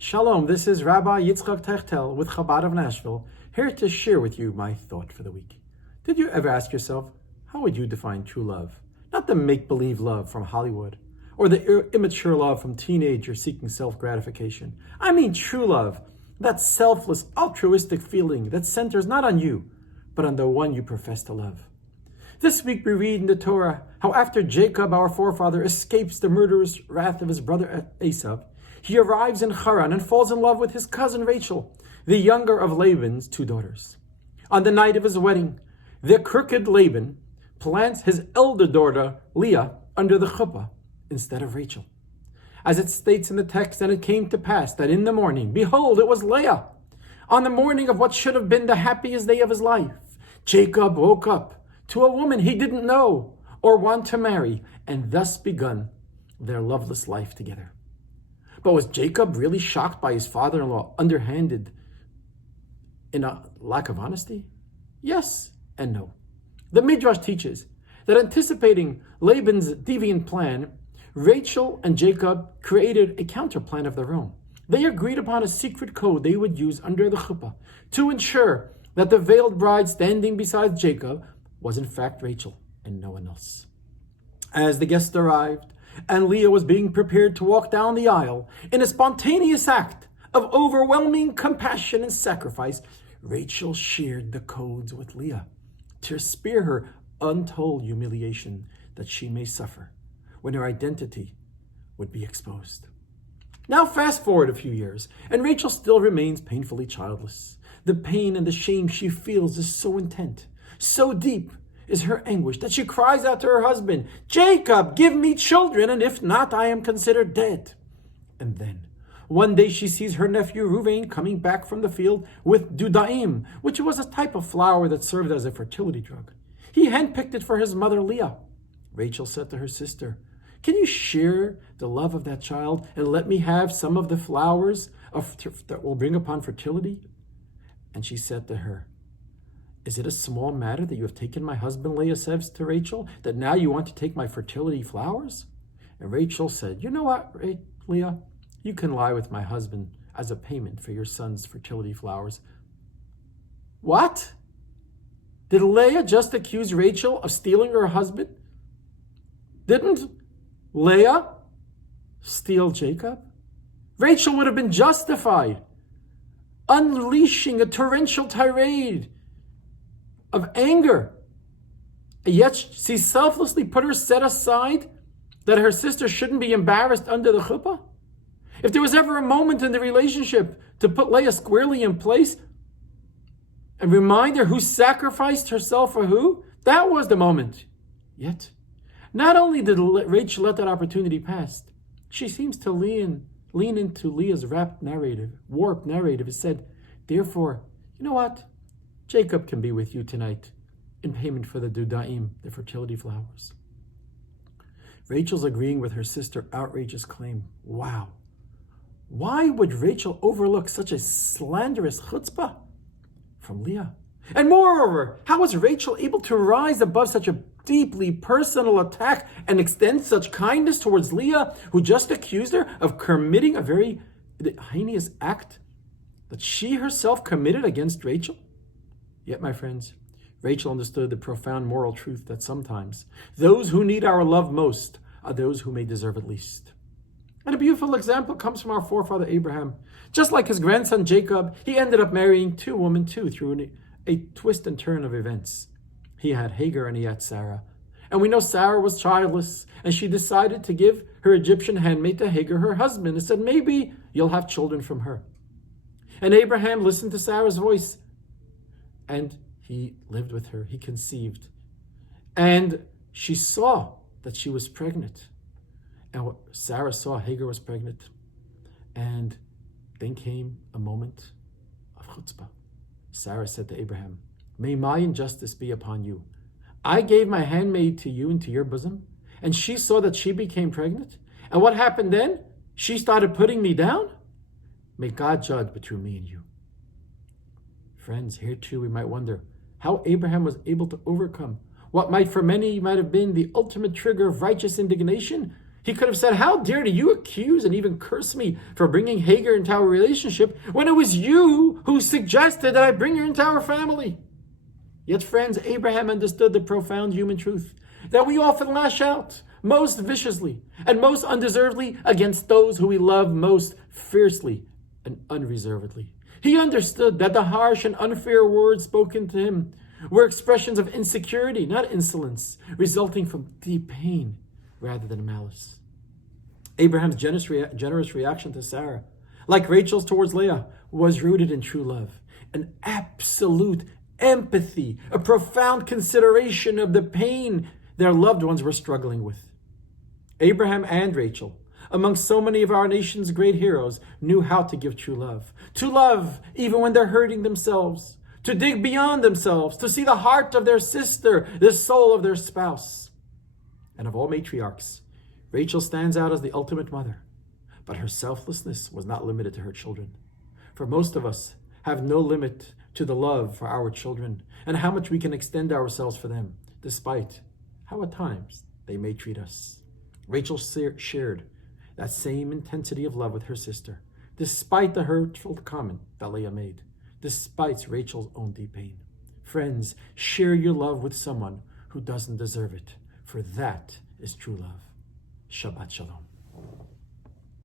Shalom, this is Rabbi Yitzchok Tiechtel with Chabad of Nashville, here to share with you my thought for the week. Did you ever ask yourself, how would you define true love? Not the make-believe love from Hollywood, or the immature love from teenagers seeking self-gratification. I mean true love, that selfless, altruistic feeling that centers not on you, but on the one you profess to love. This week we read in the Torah how after Jacob, our forefather, escapes the murderous wrath of his brother Esau, he arrives in Haran and falls in love with his cousin Rachel, the younger of Laban's two daughters. On the night of his wedding, the crooked Laban plants his elder daughter Leah under the chuppah instead of Rachel. As it states in the text, and it came to pass that in the morning, behold, it was Leah. On the morning of what should have been the happiest day of his life, Jacob woke up to a woman he didn't know or want to marry, and thus begun their loveless life together. But was Jacob really shocked by his father-in-law underhanded in a lack of honesty? Yes and no. The Midrash teaches that anticipating Laban's deviant plan, Rachel and Jacob created a counterplan of their own. They agreed upon a secret code they would use under the chuppah to ensure that the veiled bride standing beside Jacob was in fact Rachel and no one else. As the guests arrived and Leah was being prepared to walk down the aisle in a spontaneous act of overwhelming compassion and sacrifice, Rachel shared the codes with Leah to spare her untold humiliation that she may suffer when her identity would be exposed. Now fast forward a few years, and Rachel still remains painfully childless. The pain and the shame she feels is so intense, so deep is her anguish that she cries out to her husband, Jacob, give me children, and if not, I am considered dead. And then, one day she sees her nephew Ruvain coming back from the field with dudaim, which was a type of flower that served as a fertility drug. He handpicked it for his mother Leah. Rachel said to her sister, can you share the love of that child and let me have some of the flowers that will bring upon fertility? And she said to her, is it a small matter that you have taken my husband, Leah says to Rachel, that now you want to take my fertility flowers? And Rachel said, you know what, Leah, you can lie with my husband as a payment for your son's fertility flowers. What? Did Leah just accuse Rachel of stealing her husband? Didn't Leah steal Jacob? Rachel would have been justified unleashing a torrential tirade of anger. And yet she selflessly put her set aside that her sister shouldn't be embarrassed under the chuppah. If there was ever a moment in the relationship to put Leah squarely in place and remind her who sacrificed herself for who, that was the moment. Yet, not only did Rachel let that opportunity pass, she seems to lean into Leah's warped narrative, and said, therefore, you know what? Jacob can be with you tonight in payment for the dudaim, the fertility flowers. Rachel's agreeing with her sister's outrageous claim. Wow. Why would Rachel overlook such a slanderous chutzpah from Leah? And moreover, how was Rachel able to rise above such a deeply personal attack and extend such kindness towards Leah, who just accused her of committing a very heinous act that she herself committed against Rachel? Yet, my friends, Rachel understood the profound moral truth that sometimes those who need our love most are those who may deserve it least. And a beautiful example comes from our forefather Abraham. Just like his grandson Jacob, he ended up marrying two women too through a twist and turn of events. He had Hagar and he had Sarah. And we know Sarah was childless, and she decided to give her Egyptian handmaid to Hagar, her husband, and said, maybe you'll have children from her. And Abraham listened to Sarah's voice, and he lived with her. He conceived. And she saw that she was pregnant. And Sarah saw Hagar was pregnant. And then came a moment of chutzpah. Sarah said to Abraham, may my injustice be upon you. I gave my handmaid to you into your bosom, and she saw that she became pregnant. And what happened then? She started putting me down? May God judge between me and you. Friends, here too we might wonder how Abraham was able to overcome what might for many might have been the ultimate trigger of righteous indignation He could have said, how dare you accuse and even curse me for bringing Hagar into our relationship when it was you who suggested that I bring her into our family? Yet, friends, Abraham understood the profound human truth that we often lash out most viciously and most undeservedly against those who we love most fiercely and unreservedly. He understood that the harsh and unfair words spoken to him were expressions of insecurity, not insolence, resulting from deep pain rather than malice. Abraham's generous reaction to Sarah, like Rachel's towards Leah, was rooted in true love, an absolute empathy, a profound consideration of the pain their loved ones were struggling with. Abraham and Rachel, among so many of our nation's great heroes, knew how to give true love. To love even when they're hurting themselves, to dig beyond themselves, to see the heart of their sister, the soul of their spouse. And of all matriarchs, Rachel stands out as the ultimate mother, but her selflessness was not limited to her children. For most of us have no limit to the love for our children and how much we can extend ourselves for them, despite how at times they may treat us. Rachel shared that same intensity of love with her sister, despite the hurtful comment that Leah made, despite Rachel's own deep pain. Friends, share your love with someone who doesn't deserve it, for that is true love. Shabbat Shalom.